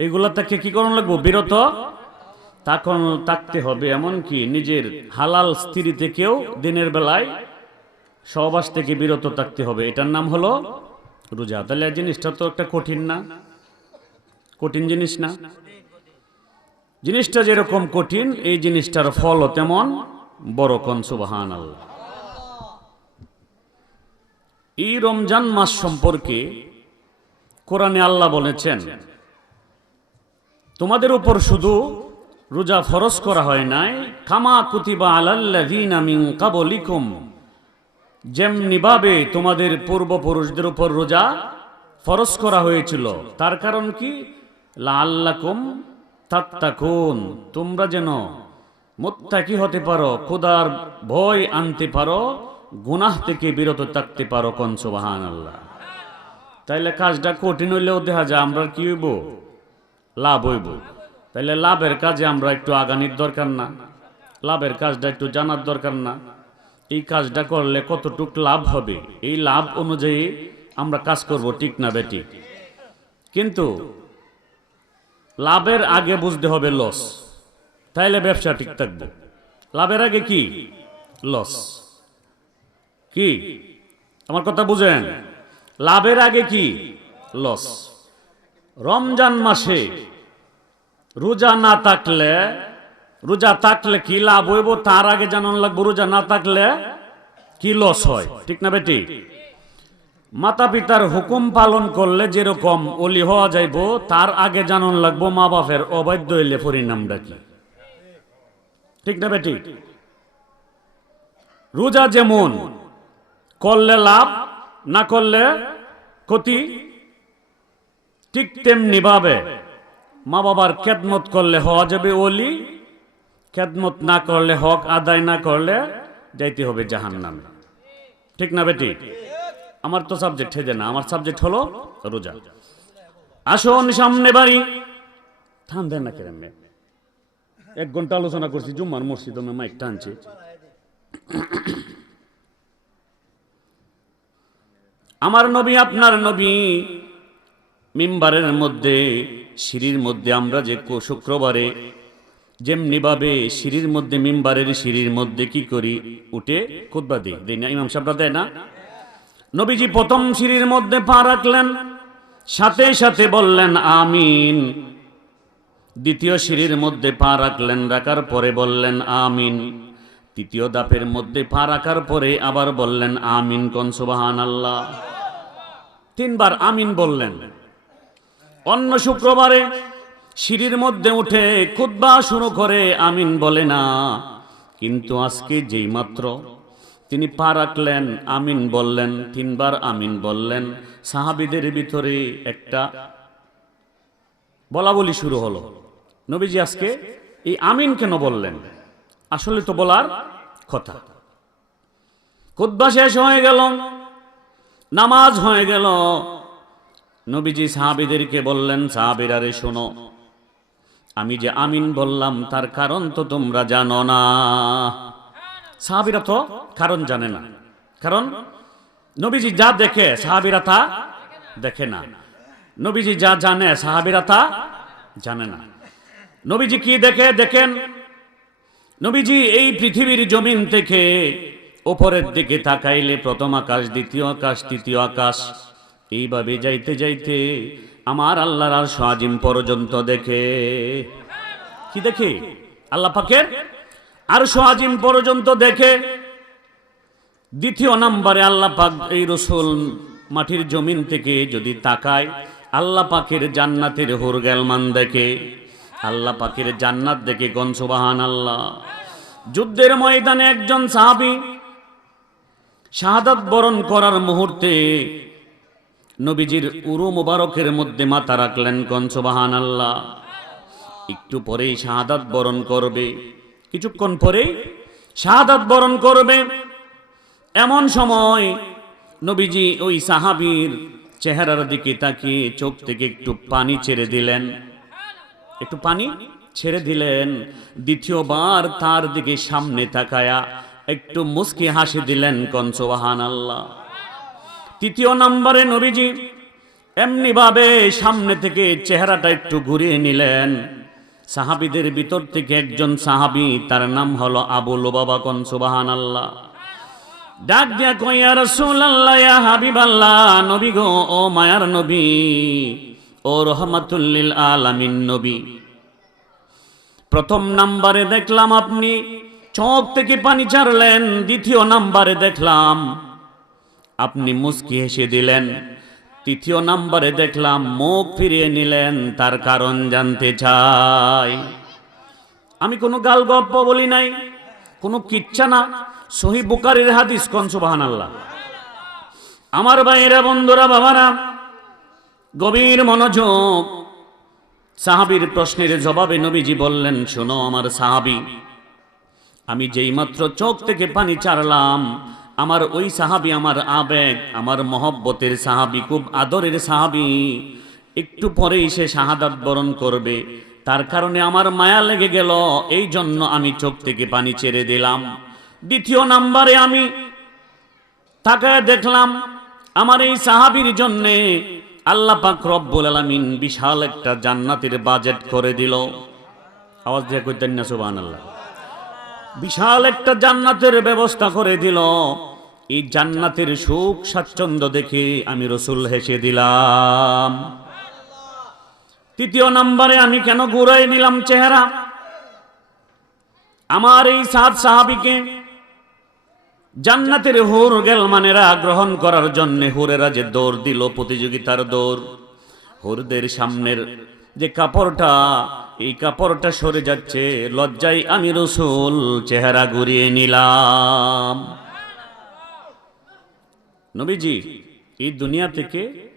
এগুলা থেকে কি করণ লাগবো? বিরত? তখন থাকতে হবে এমনকি নিজের হালাল স্ত্রী থেকেও দিনের বেলায় সহবাস থেকে বিরত থাকতে হবে। এটার নাম হলো রোজা। তাহলে জিনিসটা তো একটা কঠিন না। কঠিন জিনিস না। জিনিসটা যেরকম কঠিন, এই জিনিসটার ফলও তেমন বড় কন সুবাহান আল্লাহ এই রমজান মাস সম্পর্কে কোরআনে আল্লাহ বলেছেন তোমাদের উপর শুধু রোজা ফরজ করা হয় নাই। কামা কুতিবা আলাল্লাযীনা মিন কাবলিকুম। যেমনিভাবে তোমাদের পূর্বপুরুষদের উপর রোজা ফরজ করা হয়েছিল, তার কারণ কি? লাল্লাকুম তাত্তাকুন। তোমরা যেন মুত্তাকি হতে পারো, খোদার ভয় আনতে পারো, গুনাহ থেকে বিরত থাকতে পারো কন সুবহান আল্লাহ তাইলে কাজটা কঠিন হইলেও দেখা যায়, আমরা কি হইব? লাভ হইব। তাহলে লাভের কাজে আমরা একটু আগানির দরকার না। লাভের কাজটা একটু জানার দরকার না। এই কাজটা করলে কতটুক লাভ হবে? এই লাভ অনুযায়ী আমরা কাজ করব ঠিক না বেটি কিন্তু লাভের আগে বুঝতে হবে লস। তাইলে ব্যবসা ঠিক থাকবে। লাভের আগে কি? লস। কি? আমার কথা বুঝেন? লাভের আগে কি? লস। রমজান মাসে রোজা না থাকলে, রোজা থাকলে কি লাভ হইব? তার আগে জানান লাগবো, রোজা না থাকলে কি লস হয়? ঠিক না বেটি? মাতা পিতার হুকুম পালন করলে যেরকম অলি হওয়া যাইব, তার আগে জানান লাগবো মা বাপের অবাধ্য হইলে পরিণামটা কি? ঠিক না বেটি? রোজা যেমন, করলে লাভ, না করলে ক্ষতি ঠিক তেমনি ভাবে মা বাবার খেদমত করলে হওয়া যাবে ওলি, খেদমত না করলে হক আদায় না করলে যাইতে হবে জাহান নামে ঠিক না বেটি? আমার তো সাবজেক্ট হেদে না, আমার সাবজেক্ট হলো রোজা। আসুন সামনে বাড়ি। থাম দেন না কেন এক ঘণ্টা আলোচনা করছি, জুম্মার মসজিদ আমি মাইক টানছি। আমার নবী, আপনার নবী মিম্বারের মধ্যে, সিঁড়ির মধ্যে আমরা যে শুক্রবারে যেমনিভাবে সিঁড়ির মধ্যে, মিম্বারের সিঁড়ির মধ্যে কি করি? উঠে খুদ্া দিই। দিই না, ইমাম সাহেবরা দেয় না? নবীজি প্রথম সিঁড়ির মধ্যে পা রাখলেন, সাথে সাথে বললেন, আমিন। দ্বিতীয় সিঁড়ির মধ্যে পা রাখলেন, রাখার পরে বললেন, আমিন। তৃতীয় দাপের মধ্যে পা রাখার পরে আবার বললেন, আমিন কনসুবাহান আল্লাহ তিনবার আমিন বললেন। অন্য শুক্রবারে সিঁড়ির মধ্যে উঠে খুদ্া শুরু করে আমিন বলে না। কিন্তু আজকে যেই মাত্র তিনি পা রাখলেন, আমিন বললেন, তিনবার আমিন বললেন, সাহাবিদের ভিতরে একটা বলা বলি শুরু হলো। নবীজি আজকে এই আমিন কেন বললেন? আসলে তো বলার কথা। খুদ্া শেষ হয়ে গেল, নামাজ হয়ে গেল নবীজি সাহাবিদেরকে বললেন, সাহাবিরারে শোনো, আমি যে আমিন বললাম, তার কারণ তো তোমরা জানো না। সাহাবিরা তো কারণ জানে না। কারণ নবীজি যা দেখে, সাহাবিরা তা দেখে না। নবীজি যা জানে, সাহাবিরা তা জানে না। নবীজি কি দেখে, দেখেন, নবীজি এই পৃথিবীর জমিন থেকে ওপরের দিকে তাকাইলে প্রথম আকাশ, দ্বিতীয় আকাশ, তৃতীয় আকাশ। এইভাবে যাইতে যাইতে আমার আল্লাহর আর সাজিম পর্যন্ত দেখে। কি দেখে? আল্লাহ পাকের আর সোয়াজিম পর্যন্ত দেখে। দ্বিতীয় নম্বরে আল্লাহ পাক এই রসুল মাটির জমিন থেকে যদি তাকায়, আল্লাহ পাকের জান্নাতের হুরগেলমান দেখে। আল্লাহ পাকের জান্নাত দেখে গনসবাহান আল্লাহ যুদ্ধের ময়দানে একজন সাহাবি শাহাদাত বরণ করার মুহূর্তে নবীজির উরু মুবারকের মধ্যে মাথা রাখলেন কনসবাহান আল্লাহ একটু পরেই শাহাদাত বরণ করবে। কিছুক্ষণ পরেই শাহাদাত বরণ করবে। এমন সময় নবীজি ওই সাহাবীর চেহারার দিকে তাকিয়ে চোখ থেকে একটু পানি ছেড়ে দিলেন। একটু পানি ছেড়ে দিলেন। দ্বিতীয়বার তার দিকে সামনে তাকায়া একটু মুস্কি হাসি দিলেন কনসোবাহান আল্লাহ তৃতীয় নম্বরে নবীজি এমনি ভাবে সামনে থেকে চেহারাটা একটু ঘুরিয়ে নিলেন। সাহাবিদের ভিতর থেকে একজন সাহাবি, তার নাম হলো আবুল বাবা কন সুবাহান আল্লাহ ডাক দিয়া কইয়া রসুল আল্লাহ হাবিব আল্লাহ নবী গো, ও মায়ার নবী, ও রহমাতুল্লিল আলামিন নবী। প্রথম নাম্বারে দেখলাম আপনি, চোখ থেকে পানি ছাড়লেন, দ্বিতীয় নাম্বারে দেখলাম আপনি মুস্কি হেসে দিলেন। তৃতীয় নাম্বারে দেখলাম, মুখ ফিরিয়ে নিলেন, তার কারণ জানতে চাই। আমি কোনো গাল গপ্প বলি নাই, কোনো কিচ্ছা না, সহি বুকারির হাদিস কন সুবাহান আল্লাহ আমার ভাইয়েরা, বন্ধুরা, বাবারা, গভীর মনোযোগ, সাহাবির প্রশ্নের জবাবে নবীজি বললেন, শোনো আমার সাহাবি, আমি যেই মাত্র চোখ থেকে পানি চারলাম আমার ওই সাহাবি আমার আবেগ, আমার মহব্বতের সাহাবি, খুব আদরের সাহাবি। একটু পরেই সে শাহাদাত বরণ করবে। তার কারণে আমার মায়া লেগে গেল। এই জন্য আমি চোখ থেকে পানি ছেড়ে দিলাম। দ্বিতীয় নাম্বারে আমি তাকায় দেখলাম, আমার এই সাহাবির জন্যে আল্লাহ পাক রব্বুল আলামিন বিশাল একটা জান্নাতের বাজেট করে দিল। আওয়াজ দিয়ে কইতেন না সুবহানাল্লাহ। বিশাল একটা জান্নাতের ব্যবস্থা করে দিল। এই জান্নাতের সুখ স্বাচ্ছন্দ্য দেখে আমি রসুল হেসে দিলাম। তৃতীয় নম্বরে আমি কেন ঘুরাই নিলাম চেহারা? আমার এই সাত সাহাবিকে জান্নাতের হুর গেলমানেরা গ্রহণ করার জন্য হুরেরা যে দৌড় দিল, প্রতিযোগিতার দৌড়, হুরদের সামনের যে কাপড়টা এই কাপড়টা সরে যাচ্ছে, লজ্জায় আমি রসুল চেহারা ঘুরিয়ে নিলাম। নবীজি, এই দুনিয়া থেকে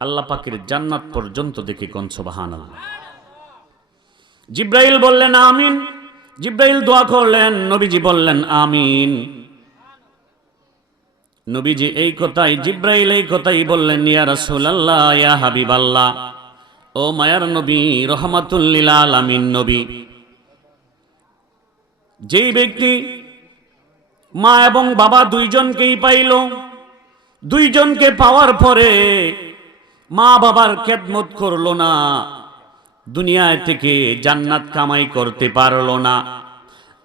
আল্লাহ পাকের জান্নাত পর্যন্ত দেখে কনসবাহান জিব্রাইল বললেন, আমিন। জিব্রাইল দোয়া করলেন, নবীজি বললেন, আমিন। নবীজি এই কথাই, জিব্রাইল এই কথাই বললেন, ইয়া রাসূলুল্লাহ, ইয়া হাবিবাল্লাহ। ও মায়ার নবী রহমাতুল্লিল আলামিন নবী। যেই ব্যক্তি মা এবং বাবা দুইজনকেই পাইল, দুইজনকে পাওয়ার পরে মা বাবার খেদমত করল না, দুনিয়ায় থেকে জান্নাত কামাই করতে পারল না।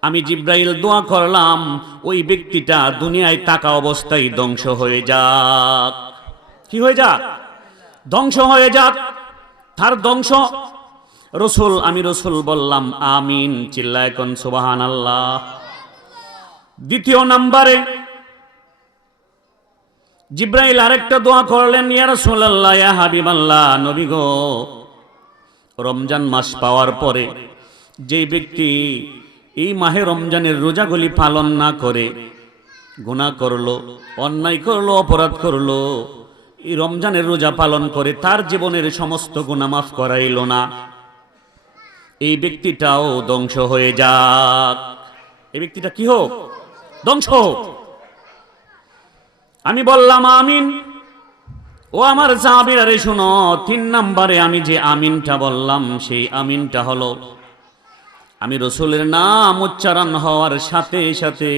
আমি জিব্রাইল দোয়া করলাম, ওই ব্যক্তিটা দুনিয়ায় তাকা অবস্থায় ধ্বংস হয়ে যাক। কি হয়ে যাক? ধ্বংস হয়ে যাক। তার ধ্বংস। রসুল, আমি রসুল বললাম, আমিন, চিল্লায় কোন সুবাহান আল্লাহ দ্বিতীয় নাম্বারে জিব্রাইল আরেকটা দোয়া করলেন, ইয়া রাসূলুল্লাহ, ইয়া হাবিবাল্লাহ, নবী গো। রমজান মাস পাওয়ার পরে যে ব্যক্তি এই মাহে রমজানের রোজাগুলি পালন না করে গুণা করল, অন্যায় করল, অপরাধ করল এই রমজানের রোজা পালন করে তার জীবনের সমস্ত গুণা মাফ করাইল না। এই ব্যক্তিটাও ধ্বংস হয়ে যাক। এই ব্যক্তিটা কি হোক? ধ্বংস হোক। আমি বললাম, আমিন। ও আমার জাবিরারে শুনো, তিন নাম্বারে আমি যে আমিনটা বললাম, সেই আমিনটা হলো, আমি রসুলের নাম উচ্চারণ হওয়ার সাথে সাথে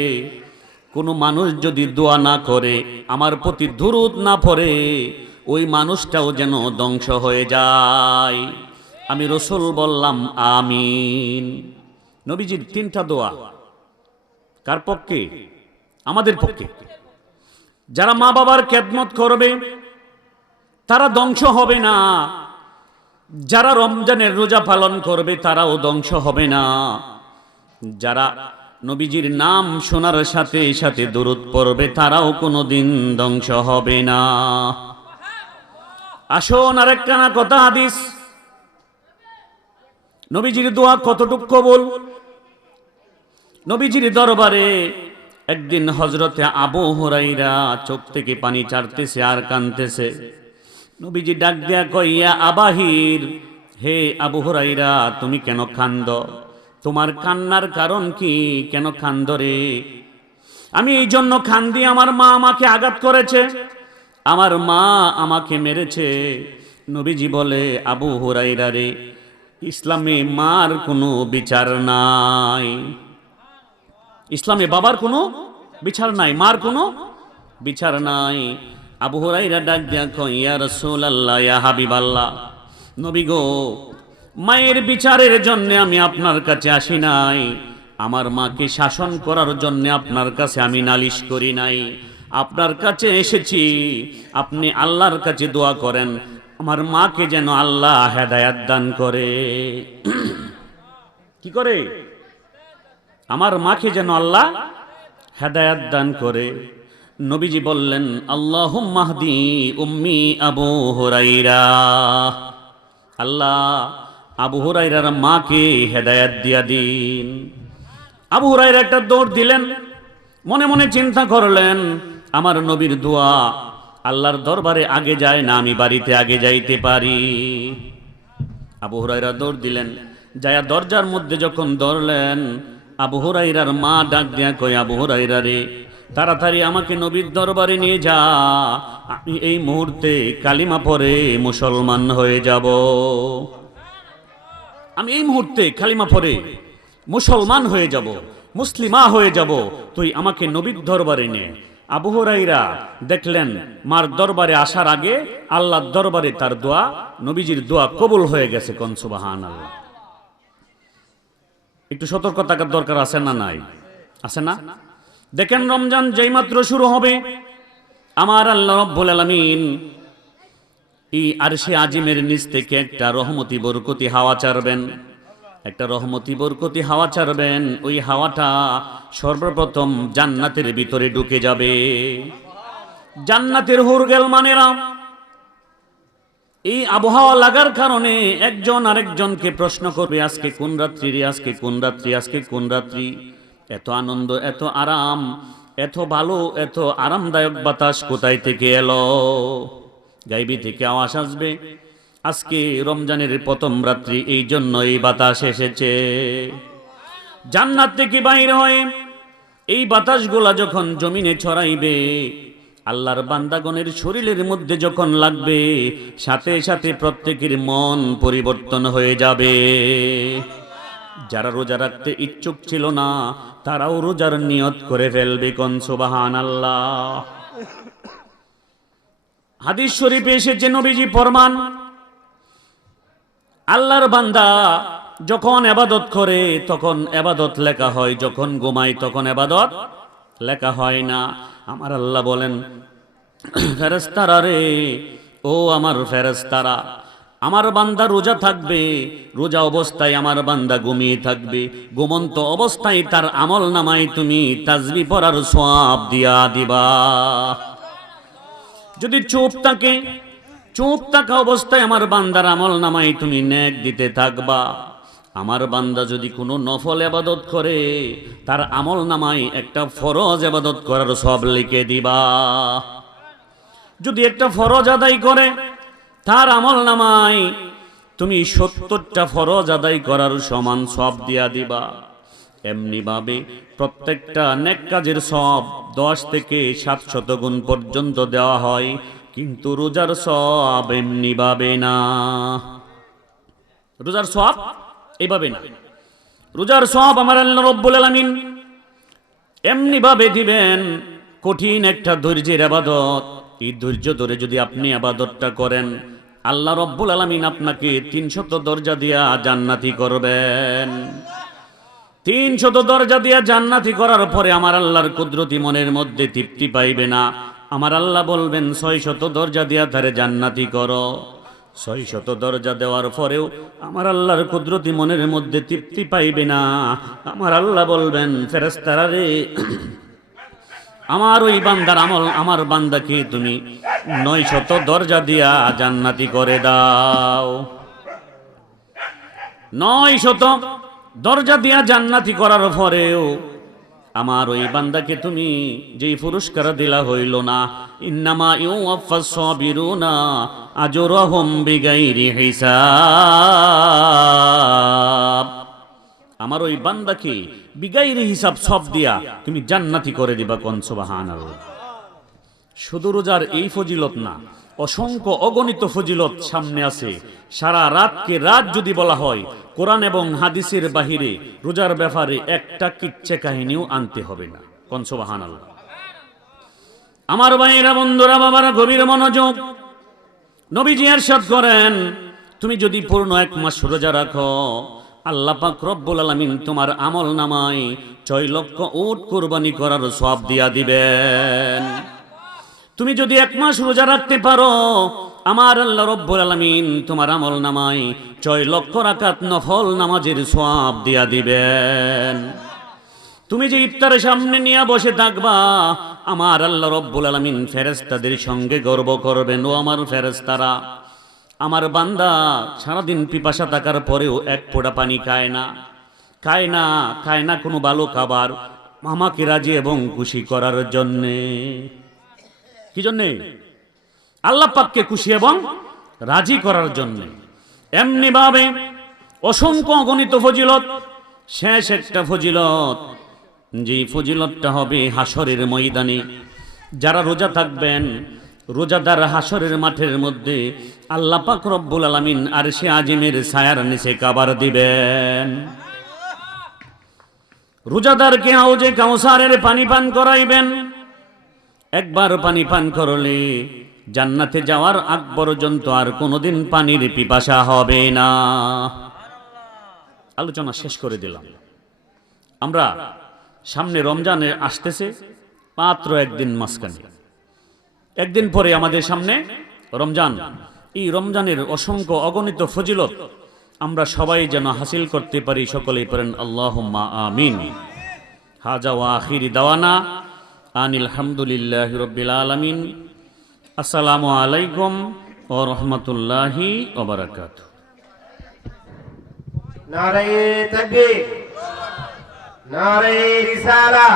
কোনো মানুষ যদি দোয়া না করে, আমার প্রতি দুরুদ না পড়ে, ওই মানুষটাও যেন ধ্বংস হয়ে যায়। আমি রসুল বললাম, আমিন। নবীজির তিনটা দোয়া। কার পক্ষে? আমাদের পক্ষে। যারা মা বাবার খেদমত করবে, তারা ধ্বংস হবে না। যারা রমজানের রোজা পালন করবে, তারাও ধ্বংস হবে না। যারা নবীজির নাম শোনার সাথে সাথে দূরত পড়বে, তারাও কোনোদিন ধ্বংস হবে না। আসুন আরেকখানা কথা হাদিস। নবীজির দোয়া কতটুক কবুল? নবীজির দরবারে একদিন হজরতে আবু হুরাইরা চোখ থেকে পানি চারতেছে আর কানতেছে। নবীজি ডাক দেয়া কইয়া, আবাহির, হে আবু হুরাইরা তুমি কেন কান্দ? তোমার কান্নার কারণ কি? কেন কান্দ রে আমি এই জন্য কান্দি আমার মা আমাকে আঘাত করেছে। আমার মা আমাকে মেরেছে। নবীজি বলে, আবু হুরাইরা রে, ইসলামে মার কোনো বিচার নাই। ইসলামে বাবার কোনো বিচার নাই, মার কোনো বিচার নাই। আবু হুরাইরা ডাক দিয়া কয়, ইয়া রাসূলুল্লাহ, ইয়া হাবিবাল্লাহ, নবী গো মায়ের বিচারের জন্য আমি আপনার কাছে আসি নাই। আমার মাকে শাসন করার জন্য আপনার কাছে আমি নালিশ করি নাই। আপনার কাছে এসেছি। আপনি আল্লাহর কাছে দোয়া করেন। আমার মাকে যেন আল্লাহ হেদায়াত দান করে। কি করে? আমার মাকে যেন আল্লাহ হেদায়াত দান করে। নবীজি বললেন আল্লাহ মাহদি উম্মি আবু হুরাইরা। আল্লাহ আবু হুরাইরার মাকে হেদায়াত দিয়া দিন। আবু হুরাইরা একটা দৌড় দিলেন, মনে মনে চিন্তা করলেন, আমার নবীর দোয়া আল্লাহর দরবারে আগে যায় না, আমি বাড়িতে আগে যাইতে পারি। আবু হুরাইরা দৌড় দিলেন, যায়া দরজার মধ্যে যখন দৌড়লেন আবু হুরাইরার মা ডাক দেয়া কয়, আবু হুরাইরা রে, তাড়াতাড়ি আমাকে নবীর দরবারে নিয়ে যা, আমি এই মুহূর্তে কালিমা পরে মুসলমান হয়ে যাব। আমি এই মুহূর্তে খালিমা পরে মুসলমান হয়ে যাব, মুসলিমা হয়ে যাব। তুই আমাকে নবীর দরবারে নে। আবু হুরাইরা দেখলেন, মার দরবারে আসার আগে আল্লাহর দরবারে তার দোয়া, নবীজির দোয়া কবুল হয়ে গেছে কোন সুবাহান আল্লাহ একটু সতর্ক থাকার দরকার আছে না নাই? আছে না? দেখেন রমজান যেইমাত্র শুরু হবে, আমার আল্লাহ রব্বুল আলামিন এই আরশে আজিমের নিচ থেকে একটা রহমতি বরকতি হাওয়া চারবেন একটা রহমতি বরকতি হাওয়া ছাড়বেন। ওই হাওয়াটা সর্বপ্রথম জান্নাতের ভিতরে ঢুকে যাবে। জান্নাতের হুরগেল মানেরা, এই আবহাওয়া লাগার কারণে একজন আরেকজনকে প্রশ্ন করবে, আজকে কোন রাত্রি রে, আজকে কোন রাত্রি, আজকে কোন রাত্রি? এত আনন্দ, এত আরাম, এত ভালো, এত আরামদায়ক বাতাস কোথায় থেকে এলো? গাইবি থেকে আওয়াজ আসবে। আজকে রমজানের প্রথম রাত্রি, এই জন্য এই বাতাস এসেছে। জান্নাত থেকে বাইর হয়ে এই বাতাসগুলা যখন জমিনে ছড়াইবে, আল্লাহর বান্দাগণের শরীরের মধ্যে যখন লাগবে, সাথে সাথে প্রত্যেকের মন পরিবর্তন হয়ে যাবে। যারা রোজা রাখতে ইচ্ছুক ছিল না, তারাও রোজার নিয়ত করে ফেলবে কন সুবাহান আল্লাহ হাদিস শরীফে এসেছে নবীজি ফরমান, আল্লাহর বান্দা যখন এবাদত করে, তখন এবাদত লেখা হয়, যখন ঘুমায়, তখন এবাদত লেখা হয় না। আমার আল্লাহ বলেন ফেরেস্তারা রে, ও আমার ফেরেস্তারা আমার বান্দা রোজা থাকবে, রোজা অবস্থায় আমার বান্দা ঘুমিয়ে থাকবে, ঘুমন্ত অবস্থায় তার আমল নামায় তুমি তাজবি পড়ার সোয়াব দিয়া দিবা। যদি চুপ থাকে, চুপ থাকা অবস্থায় আমার বান্দার আমল নামাই তুমি ন্যাক দিতে থাকবা। আমার বান্দা যদি কোনো নফল আবাদত করে, তার আমল নামাই একটা ফরজ আবাদত করার সব লিখে দিবা। যদি একটা ফরজ আদায় করে, তার আমল নামাই তুমি সত্তরটা ফরজ আদায় করার সমান সব দিয়া দিবা। এমনি ভাবে প্রত্যেকটা নেক কাজের সব দশ থেকে সাতশত গুণ পর্যন্ত দেওয়া হয়, কিন্তু রোজার সব এমনি ভাবে না। রোজার সব এইভাবে না। রোজার সব আমার আল্লাহ রব্বুল আলামিন এমনি ভাবে দিবেন, কঠিন একটা ধৈর্যের আবাদত। এই ধৈর্য ধরে যদি আপনি আবাদতটা করেন, আল্লাহ রব্বুল আলামিন আপনাকে তিনশত দরজা দিয়া জান্নাতি করবেন। তিন শত দরজা দিয়া জান্নাতি করার পরে আমার আল্লাহর কুদরতি মনের মধ্যে তৃপ্তি পাইবে না। আমার আল্লাহ বলবেন, ছয় শত দরজা দিয়া ধারে জান্নাতি করো। ছয় শত দরজা দেওয়ার পরেও আমার আল্লাহর কুদরতি মনের মধ্যে তৃপ্তি পাইবে না। আমার আল্লাহ বলবেন ফেরেস্তারা রে, আমার ওই বান্দার আমল, আমার বান্দাকে তুমি নয় শত দরজা দিয়া জান্নাতি করে দাও। নয় শত দরজা দিয়া জান্নাতি করার পরেও আমার ওই বান্দাকে তুমি যেই পুরস্কার দিলা হইল না, ইন্নামা ইউওয়াফাস সাবিরুনা আজরহুম বিগাইরি হিসাব। আমার ওই বান্দাকে বিগাইরি হিসাব সব দিয়া তুমি জান্নাতি করে দিবা কোন, সুবহানাল্লাহ। শুধু রোজার এই ফজিলত না অসংখ্য অগণিত ফজিলত সামনে আছে। সারা রাতকে রাত যদি বলা হয়, কোরআন এবং হাদিসের বাহিরে রোজার ব্যাপারে একটা কিচ্ছে কাহিনীও আনতে হবে না। কনসবাহান আমার ভাইয়েরা, বন্ধুরা, বাবারা, গভীর মনোযোগ। নবীজি এরশাদ করেন, তুমি যদি পূর্ণ এক মাস রোজা রাখো, আল্লাহ পাক রব্বুল আলামিন তোমার আমল নামায় ছয় লক্ষ উট কুরবানি করার সব দিয়া দিবেন। তুমি যদি এক মাস রোজা রাখতে পারো, আমার আল্লাহ রব্বুল আলামিন তোমার আমল নামায় ছয় লক্ষ রাকাত নফল নামাজের সওয়াব দিয়া দিবেন। তুমি যে ইফতারের সামনে নিয়ে বসে থাকবা, আমার আল্লাহ রব্বুল আলামিন ফেরেশতাদের সঙ্গে গর্ব করবেন। ও আমার ফেরেশতারা, আমার বান্দা সারাদিন পিপাসা থাকার পরেও এক ফোঁটা পানি খায় না। খায় না খায় না কোনো ভালো খাবার। আমাকে রাজি এবং খুশি করার জন্যে। কি জন্যে আল্লাহ পাককে খুশি এবং রাজি করার জন্য। এমনি ভাবে অসংখ্য গণিত ফজিলত, শেষ একটা ফজিলত। যে ফজিলতটা হবে হাসরের ময়দানে। যারা রোজা থাকবেন, রোজাদার হাসরের মাঠের মধ্যে আল্লাহ পাক রব্বুল আলামিন আর সে আজিমের ছায়ার নিচে কাবার দিবেন। রোজাদারকে হাউজে কাউসারের পানি পান করাইবেন। একবার পানি পান করলে জান্নাতে যাওয়ার আগ পর্যন্ত আর কোনোদিন পানির পিপাসা হবে না। আলোচনা শেষ করে দিলাম। আমরা সামনে রমজানে আসতেছে মাত্র একদিন মাঝখানে। একদিন পরে আমাদের সামনে রমজান। এই রমজানের অসংখ্য অগণিত ফজিলত আমরা সবাই যেন হাসিল করতে পারি, সকলেই পারেন আল্লাহ আমিন। হাজা ওয়া আখিরি দাওয়ানা আনিল হামদুলিল্লাহ রব্বিল আলমিন। আসসালামু আলাইকুম ও রহমতুল্লাহি ওবরাকাত নারে তকবীর নারে রিসালা